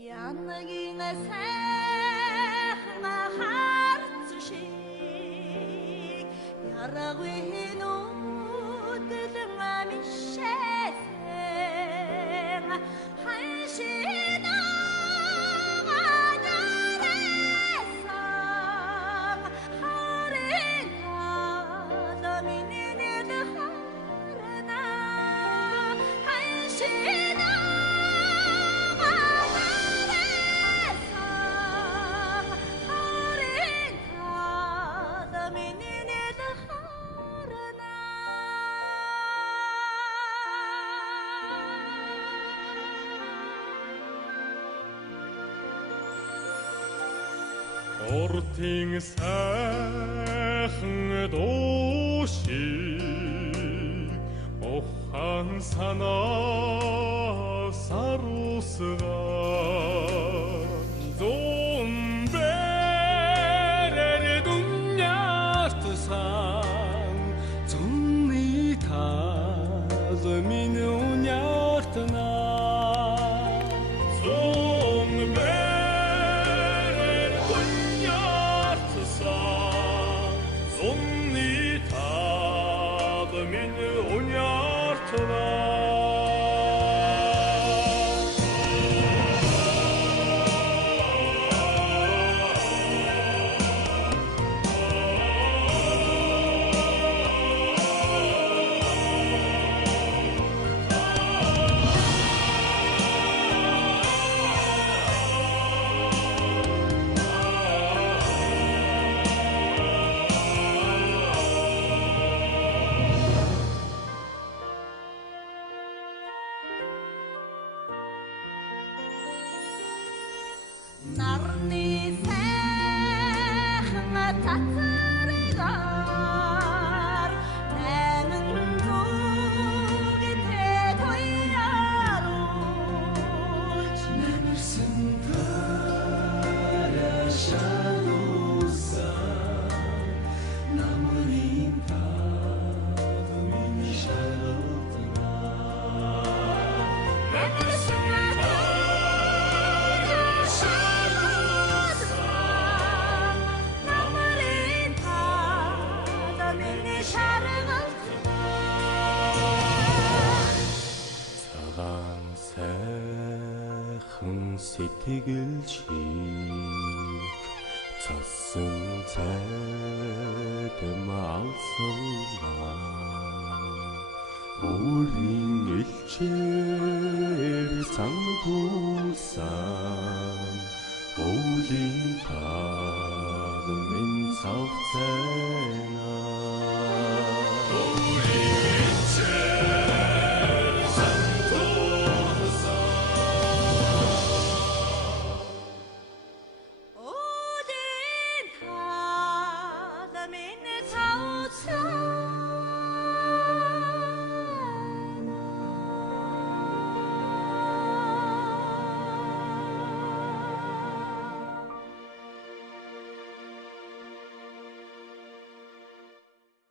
Янгийн сайхан харц шиг яраггүй нүдэн амишсэн ханшина анаресан харина ламининэд харна ханшина Ортын сайхан дуу шиг ухаан санаа сарусгаар зүүн бэрэр дүняртсан зүүнний тал минь уняртнаа зүүн Зунни тад минь уняртнаа нарны сайхан татваргаар найман зүгтээ тояруулж намирсан тарашанусан намрын тав миний шалгалтнаа намирсан цагаан сайхан сэтгэл шиг цасан цайдам алсуулаа өөрийн элчээр сан тусан өвлийн тал минь цавцайна